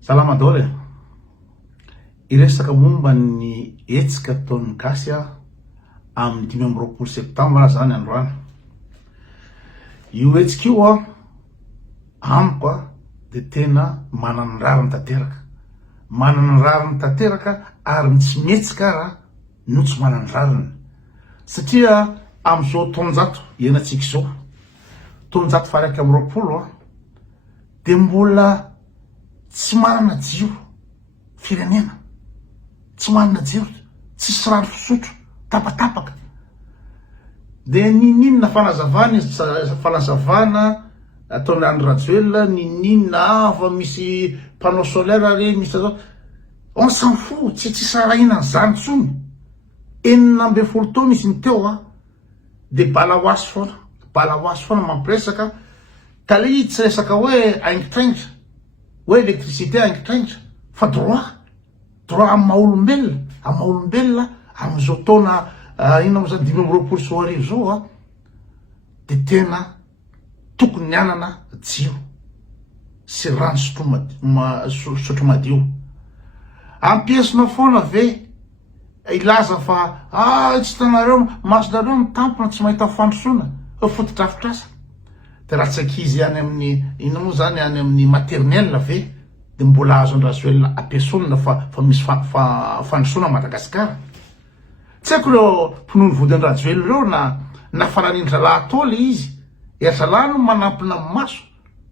Salama daholo e. Iresaka momba ny hetsika taon'ny gasy amin'ny 5 septambra zany androany. Io hetsika io amiko de tena manana ny rariny tanteraka. Manana ny rariny tanteraka ary tsy mihetsika raha no tsy manana ny rariny. Satria amin'izao taonjato iainantsika izao, taonjato faha 120 de mbola tsy manana jiro firenena, tsy manana jiro, tsisy rano fisotro, tapatapaka. De ninona fanazavana ataon'ny Andry Rajoelina, ninona fa misy panneau solaire re misy azao, on s'en fout, tsy rahina zany tsony. 40 taona izy ny teo de balahoasy foana mampiresaka, ka le izy tsy resaka hoe aingitraingitra, hoe électricité aingitraingitra, fa droit amin'ny maha-olombelona amin'izao taona inona mo zany 2020 zao de tena tokony ny anana jiro sy rano sotro madio. Ampiesina foana ve ilaza fa tsy tanareo masonareo mitampona tsy mahita fandrosoana fototrafitra de raha tsy ankizy any amin'ny inona moa zany any amin'ny maternelle ve de mbola azo Rajoelina ampiasonina fa misy fandrosoana Madagasikara. Tsy haiko reo mponony vodin'ny Rajoelina reo na fananindra lahy atao le izy, erzalahy no manampina amin'ny maso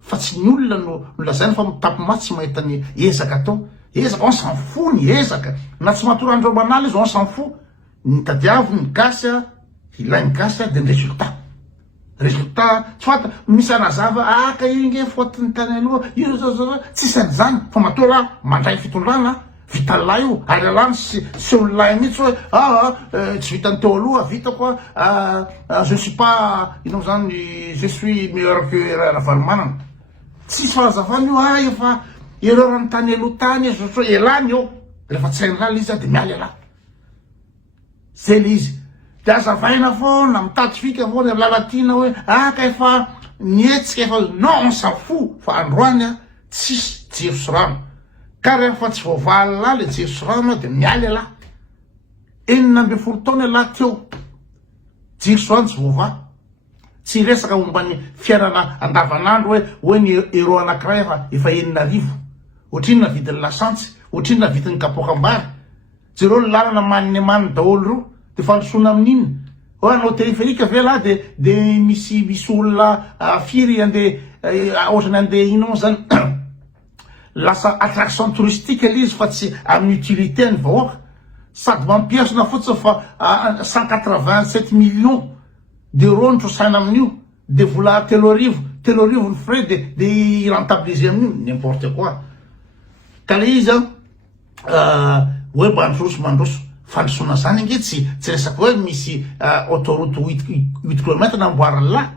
fa tsy ny olona no lazainy fa mitampy maso tsy mahita ny ezaka atao. Ezaka on s'en fout ny ezaka, na tsy mahatora andreo manala izy on s'en fout. Ny tadiavo ny gasy ilainy gasy de ny résultat tsy fata misy anazava ka inge fotony tany aloha io zao tsisy an'izany fa matora mandray fitondrana vita lahy io ary alany sy ololahy mihitsy hoe tsy vitany teo aloha vitako je suis pas inao zany je suis meilleur que Ravalomanana. Tsisy fahazavana io efa erreur ny tany aloha tany so elany eo rehefa tsy hainy lala izy de miala elahy zay le izy. De azavaina foana mitady fika foana lalatina hoe ka efa nietsika efa non on s'en fout fa androany tsisy jiro sy rano, ka rehefa tsy voavaly lahy le jiro sy rano de miala elahy. 40 taona elahy teo jiro sy rano tsy voava, tsy resaka momba ny fiainana andavanandro hoe ny euro anankiray efa 9,000 ohatrinona vidin'ny lasantsy, ohatrinona vidin'ny kapokambary, jereo ny lalana maniny daholo reo de fandrosoana amin'inona anao téléphérique ve lahy de misy olona firy andeha ohatrany andeha ino zany lasa attraction touristique le izy fa tsy amin'ny utilité ny vahoaka, sady mampiasina fotsiny fa 187 millions d'euros ny trosaina amin'io de vola 3 arivo ny frais de rentabiliser amin'io n'importe quoi. Ka le izy hoe mandroso fandrosoana zany nge tsy resaka hoe misy autoroute 8 km namboariny lahy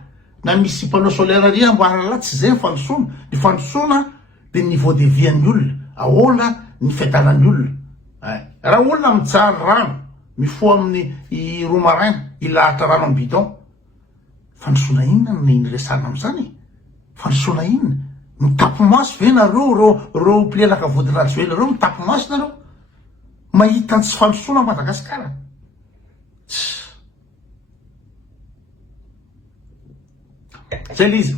na misy panneau solaire ary amboariny lahy, tsy zay fandrosoana. Ny fandrosoana de niveau de vie an'ny olona, ahoana ny fiadanan'ny olona. Raha olona mijary rano mifoha amin'ny romarin ilahatra rano amin'ny bidon, fandrosoana inona ny resana am'izany? Fandrosoana inona? Mitapo maso ve nareo mpilelaka vodin'ny Rajoelina reo mitapo maso nareo mahita ny tsy fandrosoana Madagasikara? Zay le izy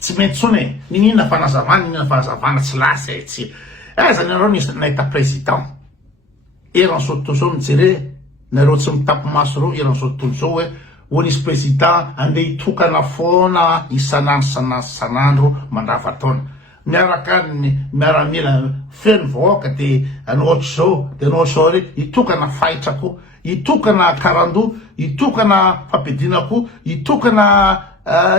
tsy mety tsony ninona fanazavana tsy lasa tsy zany nareo nisy nahita président eran'izao tontolo zao mijere nareo tsy mitapo maso reo eran'izao tontolo zao hoe nisy président andeha hitokana foana isanandro mandrava-taona miaraka ny miaramila feno vahoaka de anohatry zao de anohatry zao re hitokana fahitrako, hitokana karandoha, hitokana fampidinako, hitokana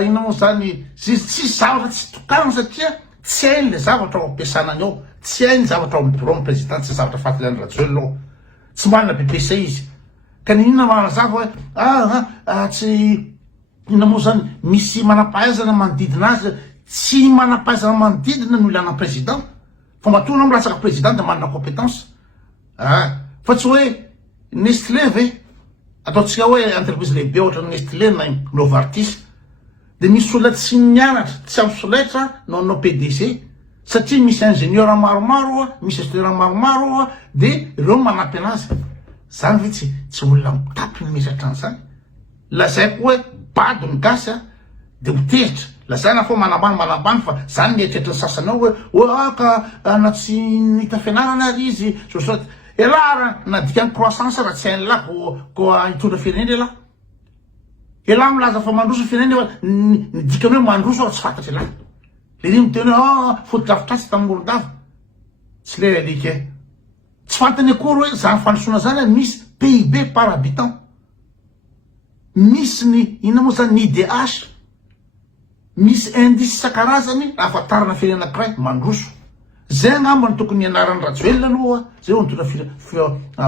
ina moa zany tsy zavatra tsy tokana satria tsy hainy le zavatra ao ampiasana ny ao, tsy hainy zavatra ao amin'ny bureau ny président, tsy zavatra fatily any Rajoelina ao, tsy manana BPC izy. Ka ninona manazava hoe tsy ina moa zany misy manampahaizana manodidina azy, tsy manampahaizana manodidina ny olana président fa matona milatsaka président de manana compétence fa tsy hoe Nestlé ve ataotsika hoe entreprise lehibe ohatra Nestlé na Novartis de misy olona tsy nianatra tsy amin'ny solaitra no PDG satria misy ingénieur maromaro misy ingénieur maromaro de ireo manampy anazy zany ve tsy olona mitapy mesatra an'izany lazay koa hoe bady ny gasy de hoteritra lazana fo manambany fa zany mieritreritra ny sasanao hoe ka anatsy nita fianarana ary izy sosoty elara nadika ny croissance raha tsy hainy lahy ko hitondra firenena lahy ela milaza fa mandroso firenena ny dikany hoe mandroso tsy fantatry lahy le ry miteny hoe fotodrafitrasy tamin'ny Moldava tsy le alika tsy fantany akory hoe zany fandrosoana zany misy PIB par habitant misy ny ina moa zany ny IDH misy indice isan-karazany ahafantarana firenena anankiray mandroso zay angambany tokony ianarany Rajoelina aloha zay mitondra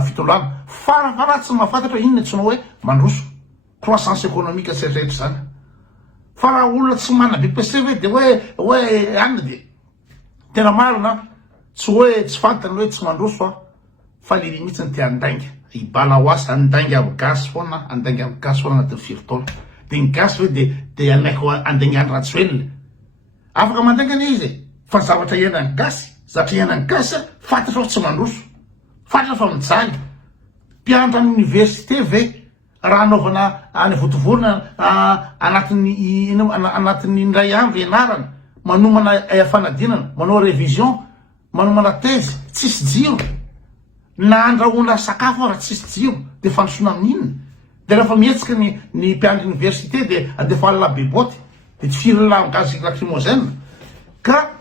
fitondràna farafara tsy mahafantatra inona antsoina hoe mandroso croissance économique sy rehetra zany fa raha olona tsy mana BPC ve de hoe anina de tena marina tsy hoe tsy fantany hoe tsy mandroso fa le mihitsy ny te andainga ibala hoasy andainga aby gasy foana andainga aby gasy foana anatin'ny firy-taona de ny gasy hoe de anaiko andaingany Rajoelina afaka mandaingana izy fa zavatra ianany gasy zavatra ianany gasy fantatra fa tsy mandroso fantatra fa mijaly mpianatra amin'ny université ve raha anaovana any votovorona anatin'ny indray andro ianarana manomana fanadinana manao révision manomana thèse tsisy jiro na andrahoana sakafo raha tsisy jiro de fandrosoana amin'inona de rehefa mihetsika ny mpiandry université de andefalina beboty de tsy firy gaz lacrymogène ka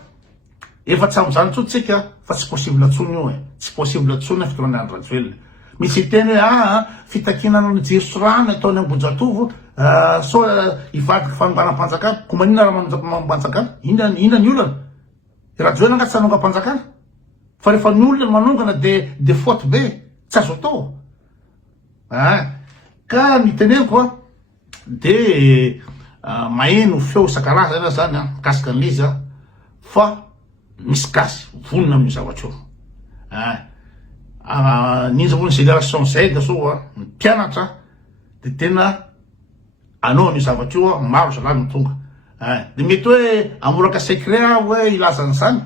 efa tsy am'izany tsony tsika fa tsy possible atsony io tsy possible atsony fitondràna Andry Rajoelina misy teny hoe fitakinana ny jirosorana ataony Ambohijatovo so ivadiky fanonganam-panjakana ko manina raha manongampanjakana inona ny olana Rajoelina nga tsy hanongampanjakana fa rehefa ny olona manongana de faute be tsy azo atao ka miteneniko de maheno feo isan-karazany zany mikasika an'izy fa misy gasy vonona amin'ny zavatra io ninja vony génération Z so mpianatra de tena anao ny zavatra io maro zalany tonga de mety hoe amoraka secret hoe ilazany zany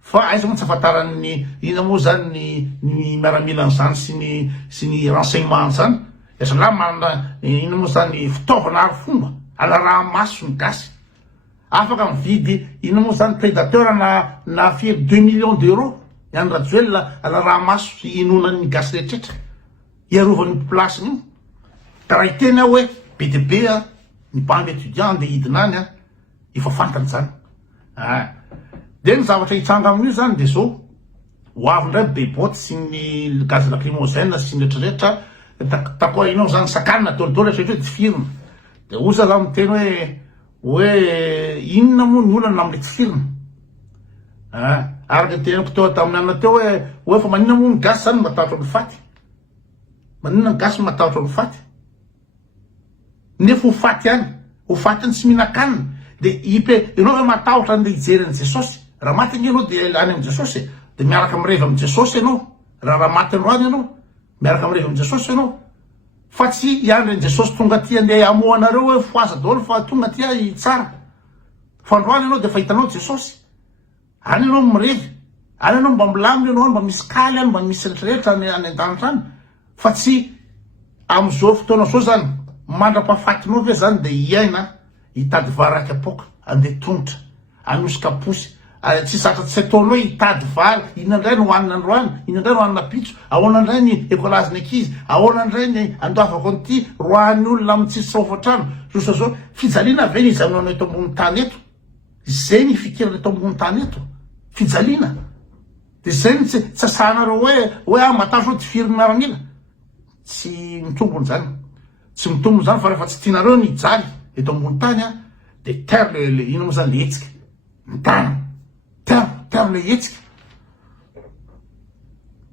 fa aiza moa tsy afantarany ina moa zany ny miaramila an'izany sy ny renseignement zany zala manana ina moa zany fitaovana ary fomba alara maso ny gasy afaka mividy ina moa zany prédateur na firy 2 millions d'euros Andry Rajoelina alara maso sy inonany gasy rehetrrehetra iarovany population io ka raha iteny aho hoe be de be ny bandy étudiant de hidina any efa fantany zany de ny zavatra hitranga amin'io zany de zao hoavindray beboty sy ny gaz lacrymogène sy ny rehetrarehetra takoa inao zany sakanina dôlidôly rehetrarehetra tsy firina de oza za miteny hoe inona moa ny olana am'le tsy firina araka tenako teo tamin'ny anona teo hoe fa manina moa ny gasy zany matahotra ny faty manina ny gasy matahotra ny faty nefa ho faty any any tsy mihinan-kanina de ianao hoe matahotra ny hijery any Jesosy raha maty ny ianao de any amin'ny Jesosy de miaraka mirevy amin'ny Jesosy ianao raha maty androany ianao miaraka mirevy amin'ny Jesosy ianao fa tsy iandry any Jesosy tonga ty andeha amoanareo hoe foaza daholo fa tonga ty tsara fa androany ianao de fa hitanao Jesosy any ianao mirevy any ianao mba milamina ianao mba misy kaly any mba misy rehetrarehetra any an-danitra any fa tsy am'izao fotoana zao zany mandra-pahafatinao ve zany de iaina hitady varaky apoka andeha tongotra anosika posy tsy zatra tsy ataonao hitady vary inandray no hoanina androany inandray no hoanina pitso ahoana indray ny écolaziny ankizy ahoana indray ny andoavako an'ity roan'ny olona amin'ny tsisy saofatrano sosa zao fijaliana ve nizy aminao eto ambony tany eto zay ny fikirana eto ambony tany eto fijaliana de zay ny tsy asahanareo hoe matahotra ty firy miaramila tsy mitombony zany tsy mitombony zany fa rehefa tsy tianareo ny jaly eto ambony tany de terre le ino moa zany le hetsika mitana terre le hetsika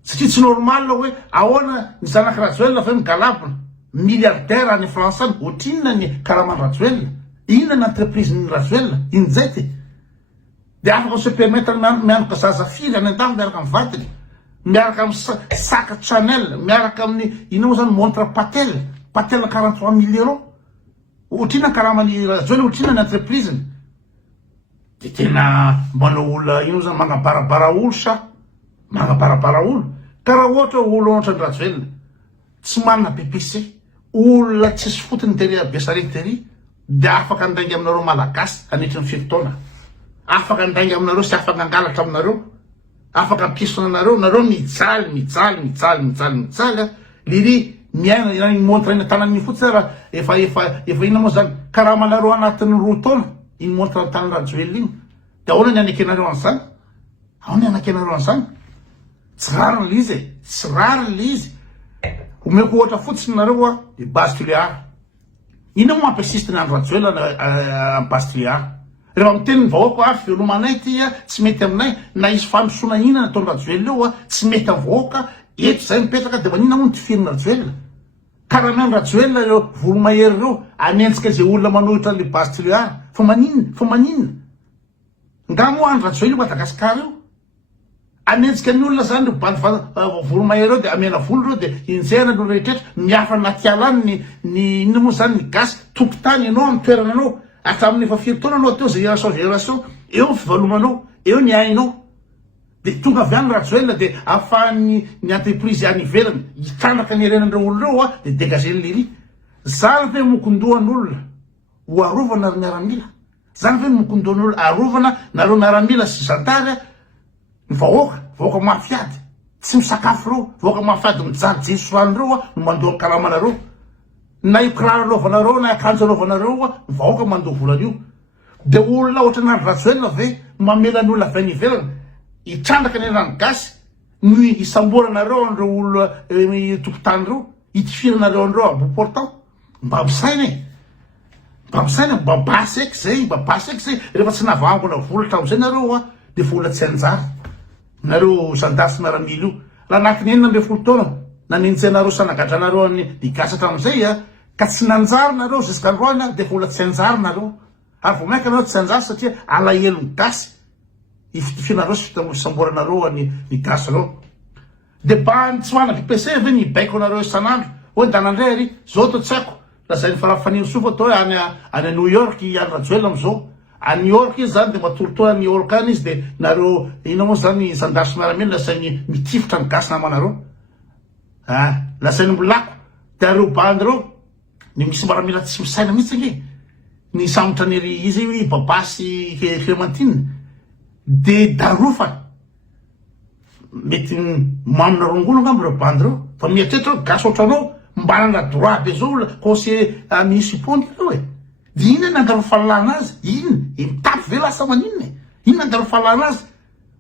satria tsy normal hoe ahoana ny zanaky Rajoelina fa migalabona milliardaire any France any ohatrinona ny karamany Rajoelina inona ny entreprise ny Rajoelina injay ty de afaka se permettre mianoka zaza firy any an-dafy miaraka amin'ny vatiny miaraka amin'ny sac Chanel miaraka amin'ny ina moa zany montre Patel 43 000 euros ohatrina karamany Rajoelina ohatrina ny entreprise de tena manao olona ino zany manabarabara olo sa manabarabara olo karaha ohatra olo ohatrany Rajoelina tsy manana pipise olona tsisy fotony tery Besarety tery de afaka andainga aminareo malagasy anetry ny 7 taona afaka andainga aminareo sy afaka angalatra aminareo afaka ampiasona nareo mijaly liry miaina montre iny tanany fotsiny raha efa ina moa zany karaha manareo anatin'ny 2 taona iny montre ny tanany Rajoelina iny de ahoana ny anakenareo an'izany ahoana ny anakenareo an'izany tsy rariny le izy tsy rariny le izy omeko ohatra fotsiny nareo de base Tuléar ina moa mampiasistiny any Rajoelina am base Tuléar rehefa miteny ny vahoaka velomanay ty tsy mety aminay na izy fandrosoana ina nataony Rajoelina eo tsy mety amin'ny vahoaka eto zay mipetraka de manina moa ny tifiriny Rajoelina karaha miany Rajoelina reo volomahery reo anenjika zay olona manohitra le base Tuléar fa maninona nga moa any Rajoelina Madagasikara io anenjika ny olona zany volomahery reo de amena volo reo de injehana no rehetrrehetra miafa anaty ala any ny inona moa zany ny gasy tokotany ianao amin'ny toerana anao hatramin'ny efa 5 taona anao teo zay génération eo ny fivalomanao eo ny ainao de tonga avy any Rajoelina de ahafahany ny entreprise any ivelany hitranaka ny herenandreo olo reo de dégageny liry zany ve mokondohan'olona ho arovana ry miaramila zany ve mokondohan'olona arovana nareo miaramila sy zantary ny vahoaka mafiady tsy misakafo reo vahoaka mafiady mijaly jesoany reo no mandoha karamanareo na ikiraro anaovanareo na akanjo anaovanareo ny vahoaka mandoha volana io de olona ohatra nany Rajoelina ve mamela ny olona avy any ivelany hitrandraka ny rano gasy no isamboranareo an'ireo olona tokotany reo hitifiranareo an'ireo abo portant mba misaina mba basy eky zay rehefa tsy navangona volatra am'izay nareo de vola tsy anjary nareo zandasy miaramila io raha anatiny 19 taona nanenjehnareo sanagadranareo ny gasatra am'izay ka tsy nanjary nareo zisk'androany de vola tsy anjary nareo ary vo maika nareo tsy anjary satria alahelo ny gasy ifitifinareo sy fisamboranareo ny gasy reo de ba tsy mana pipese ve ny baiko anareo isan'andro hoe danandray ary zao to tsy haiko lazay ny farafaniny sofa to hoe any New York any Rajoelina am'izao a New York izy zany de matoritoa New York any izy de nareo ina moa zany zandasy miaramila lasainy mitifitra ny gasy namanareo lasainy milako de areo bandreo ny misy miaramila tsy misaina mihitsy nge ny samotra ny izy babasy Clémentine de darofany mety mamina rongolo ngambo reo bandreo fa mieritreritra gasy ohatranao mbanana droit be zao conseiller municipal reo de ina nandalo fahalalana azy ino mitapy ve lasa maninona ino nandalo fahalalana azy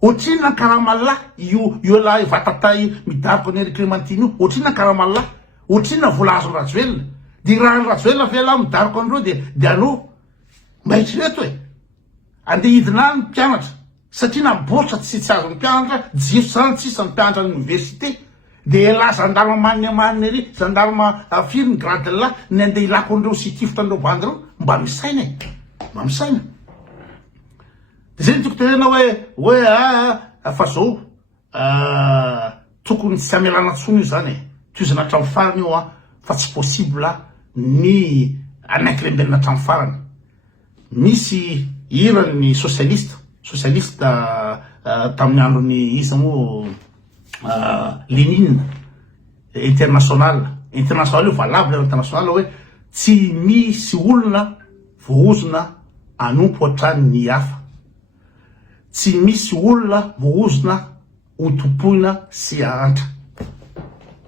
ohatrina karamallah io lahy vatatay midariko ny Clémentine io ohatrina karamallah ohatrina vola azo Rajoelina de raha ny Rajoelina ve lahy midariko an'ireo de anao maitreto andeha hidina ny mpianatra satria namboatra tsy azo ny mpianatra jiro zany tsisa ny mpianatra ny université de la gendarme maniny ery gendarme firy ny grade là ny andeha ilako an'ireo sy tifitra an'ireo bandreo mba misaina de zay ny toko tenena hoe fa zao tokony tsy amelana tsony io zany toizana hatramy farany io fa tsy possible ny anaiky lembelina hatramy farany misy irany socialiste tamin'ny androny izy moa Lénine international io valable international hoe tsy misy olona voozona anompo hatrany ny hafa tsy misy olona voozona hotompoina sy ahantra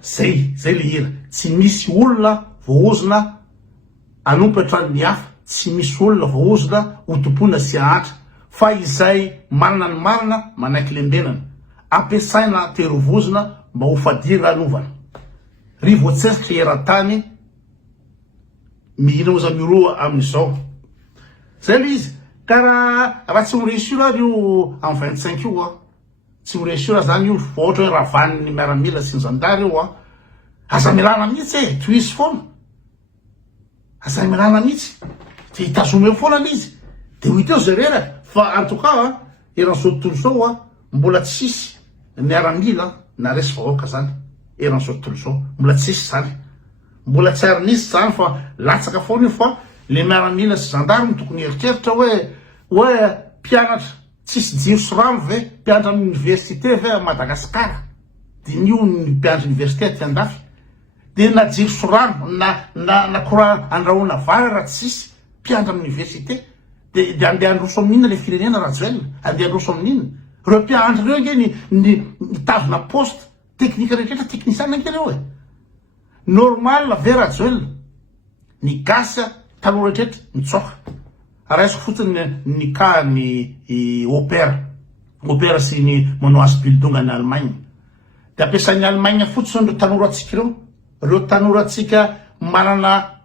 zay le hira tsy misy olona voozona anompo hatrany ny hafa tsy misy olona voozona hotompoina sy ahantra fa izay manana ny marina manaiky lembenana ampiasaina terovozona mba ho fadiry anovana ry voatsesitra eran-tany mihina oza miroa amin'izao zay le izy raha tsy miresura io am 25 io tsy miresura zany io ohatra hoe ravaniny miaramila sy ny zandary io aza milana mihitsy toizy foana aza milana mihitsy de hitazoma eo foana l'izy de ho hiteo zay reraka fa en tout cas eran'izao tontolo zao mbola tsisy miaramila na resy vahoaka zany eran'izao tontolo zao mbola tsisy zany mbola tsy ary nisy zany fa latsaka foana io fa le miaramila sy zandary tokony heritreritra hoe mpianatra tsisy jiro sy rano ve mpianatra amin'ny université ve Madagasikara dinio ny mpianatra université ty andafy de na jiro sy rano na courant andrahoana vary raha tsisy mpianatra amin'ny université de andeha androso amin'inona le firenena Rajoelina andeha androso amin'inona reo mpianatra reo nge ny tazona poste teknika rehetrrehetra teknisiana nge reo normal ve Rajoelina ny gasy taloha rehetrrehetra mitsoka raisiko fotsiny ny ka ny opera sy ny manao asbildonga ny Allemagne de ampiasain'ny Allemagne fotsiny reo tanoratsika reo tanoratsika manana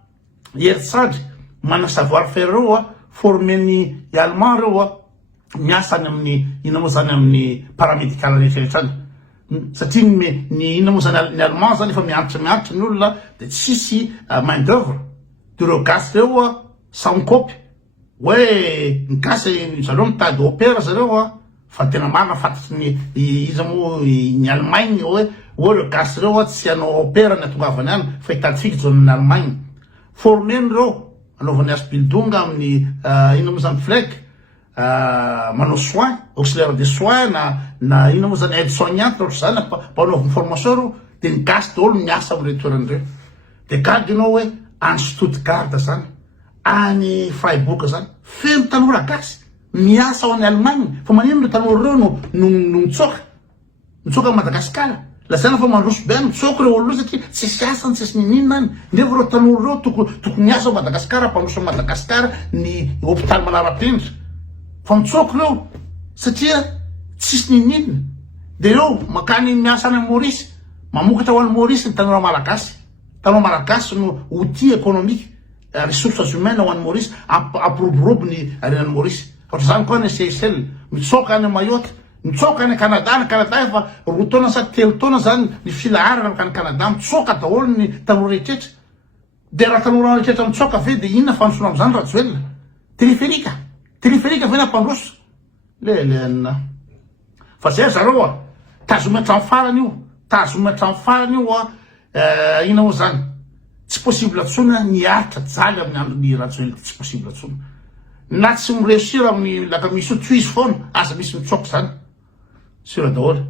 herintsady manana savoir faire reo formen'ny allemand reo miasa any amin'ny ina moa zany amin'ny paramédical rehetrarehetra any satria ny ina moa zany ny allemand zany efa mianatra ny olona de tsisy main d'œuvre de reo gasy reo sankopy hoe ny gasy zareo mitady opera zareo fa tena marina fantatry ny iza moa ny Allemagne hoe reo gasy reo tsy hanao opera ny atongavany any fa hitady fikitra ny Allemagne formeny reo anaovany asbildonga amin'ny ina moa zany fleg manao soin auxiliaire de soin na ina moa zany aide soignante ohatry zany mpanaovany formation reo de ny gasy daholo miasa am'ireo toeran'ireo de gaginao hoe any Stuttgart zany any Freiburg zany feno tanora gasy miasa ao any Allemagne fa manino reo tanora reo no mitsoka Madagasikara lazana fa mandroso be mitsoka reo olo satria tsisy asany tsisy ninina any nefa reo tanora reo tokony miasa ao Madagasikara mpandroso Madagasikara ny hôpitaly Manarapendra fa mitsoka reo satria tsisy ninina de reo makany miasa any Maurice mamokatra ho any Maurice ny tanora malagasy no outil économique ressources humaines ho any Maurice apiroborobo ny arenany Maurice ohatra zany koa ny Seychelles mitsoka any Mayotte mitsoka any Canada efa roa taona sa telo taona zany ny filaharana makany Canada mitsoka daholo ny tanora rehetrrehetra de raha tanora rehetrrehetra mitsoka ve de inona fandrosona am'izany Rajoelina téléphérique ve nampandroso le fa zay zareo tazomatra amin'ny farany io ina moa zany tsy possible atsona niaritra jaly amin'ny andron'ny Rajoelina tsy possible atsona na tsy mireusir amin'ny laka misy toizy foana aza misy mitsoka zany sura daholo